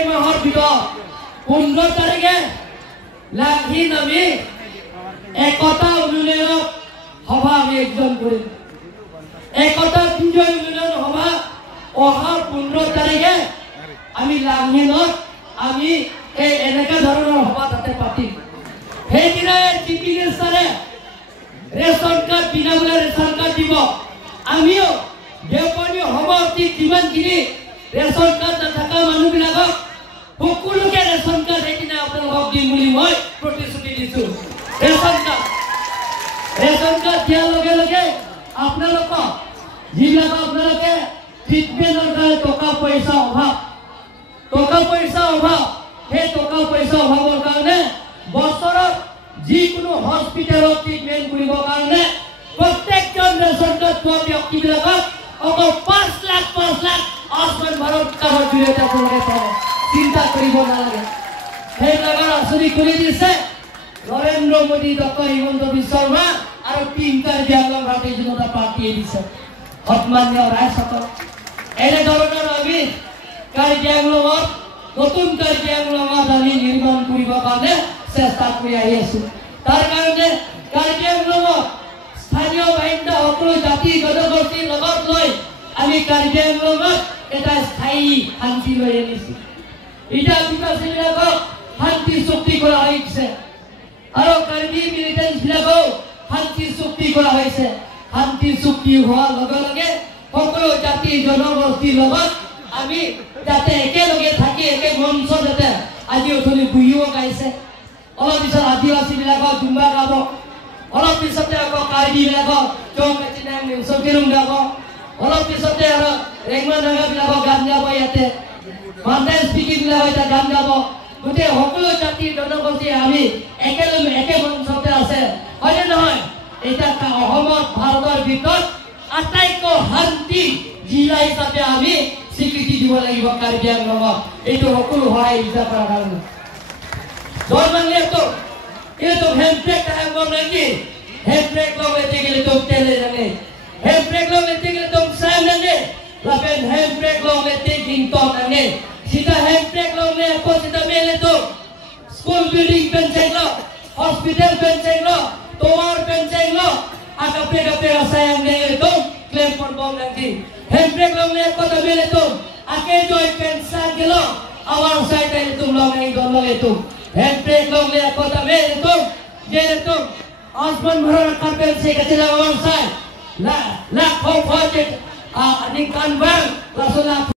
এই মাহৰ ভিতৰত 15 তাৰিখে লাঘিন আমি একতা উন্নয়ন সভা আমি আয়োজন কৰিম। একতা বিজয় উন্নয়ন সভা অহা 15 তাৰিখে আমি লাঘিনত আমি এই এনেকা ধৰণৰ সভা তাতে পাতিম। সেইদিনা চিফ মিনিষ্টাৰে ৰেচন কাৰ্ড বিনামূলীয়া ৰেচন কাৰ্ড দিব। আমিও দেওপানী সভাপতি যিমানখিনি ৰেচন কাৰ্ড নথকা মানুহবিলাকক সকলোকে ৰেচন কাৰ্ড সেইদিনা আপোনালোকক দিম বুলি মই প্ৰতিশ্ৰুতি দিছোঁ। ৰেচন কাৰ্ড দিয়াৰ লগে লগে আপোনালোকক যিবিলাক আপোনালোকে ট্ৰিটমেণ্টৰ কাৰণে টকা পইচা অভাৱ সেই টকা পইচা অভাৱৰ কাৰণে বছৰত যিকোনো হস্পিটেলত ট্ৰিটমেণ্ট কৰিবৰ কাৰণে প্ৰত্যেকজন ৰেচন কাৰ্ড পোৱা ব্যক্তিবিলাকক অকল 5 লাখ আয়ুষ্মান ভাৰত কাৰ্ডৰ জৰিয়তে আপোনালোকে পাব। চিন্তা কৰিব নালাগে। সেইবিলাকৰ আঁচনি কৰি দিছে নৰেন্দ্ৰ মোদী, ডক্টৰ হিমন্ত বিশ্ব শৰ্মা আৰু তিনিটা দিয়াংগম ভাৰতীয় জনতা পাৰ্টীয়ে দিছে। সন্মান্য ৰাইজসকল, এনেধৰণৰ আমি কাৰ্বি আংলঙত নতুন কাৰ্বি আংলঙত আমি নিৰ্মাণ কৰিবৰ কাৰণে চেষ্টা কৰি আহি আছোঁ। তাৰ কাৰণে কাৰ্বি আংলঙত স্থানীয় বাসিন্দা সকলো জাতি জনগোষ্ঠীৰ লগত লৈ আমি কাৰ্বি আংলঙত এটা স্থায়ী শান্তি লৈ আনিছোঁ। এতিয়া আদিবাসীবিলাকক শান্তি চুক্তি কৰা হৈছে আৰু কাৰ্বি মিলিটেণ্টবিলাকক শান্তি চুক্তি কৰা হৈছে। শান্তি চুক্তি হোৱাৰ লগে লগে সকলো জাতি জনগোষ্ঠীৰ লগত আমি যাতে একেলগে থাকি একে মঞ্চ যাতে আজি অথনি বুঢ়ীও গাইছে, অলপ পিছত আদিবাসীবিলাকক ডুম্বা গাব, অলপ পিছতে আকৌ কাৰ্বিবিলাকক চৌকিৰুং গাব, অলপ পিছতে আৰু ৰেংমা নাগাবিলাকক গান গাব। ইয়াতে মাণ্ডাই স্পিকিংবিলাকক এতিয়া গান গাব। গোটেই সকলো জাতি জনগোষ্ঠী আমি একেলগে একে মঞ্চতে আছে, হয়নে নহয়? এতিয়া অসমত ভাৰতৰ ভিতৰত আটাইতকৈ শান্তি জিলা হিচাপে আমি স্বীকৃতি দিব লাগিব কাৰ্বি আংলঙক। এইটো সকলো সহায় ইচ্ছা কৰাৰ কাৰণে জয়মানলিয়াটো itu handbrake tayo lagi. Handbrake lo metigil itong tele nani. Handbrake lo metigil itong sam nani. Lapen handbrake lo metigil itong nani. Sita handbrake lo me ako sita mele to. School building penceng lo, hospital penceng lo, tower penceng lo. Akape sayang nele to. Claim for bom lagi. Handbrake lo me ako ta mele to. Ake joy pensang kilo. Awal saya tadi tu lo ngai dono itu. Handbrake lo me ako ta mele to. Jadi tu Osman Maharana Kapil saya kata awal saya. La kau project ni kan bang langsung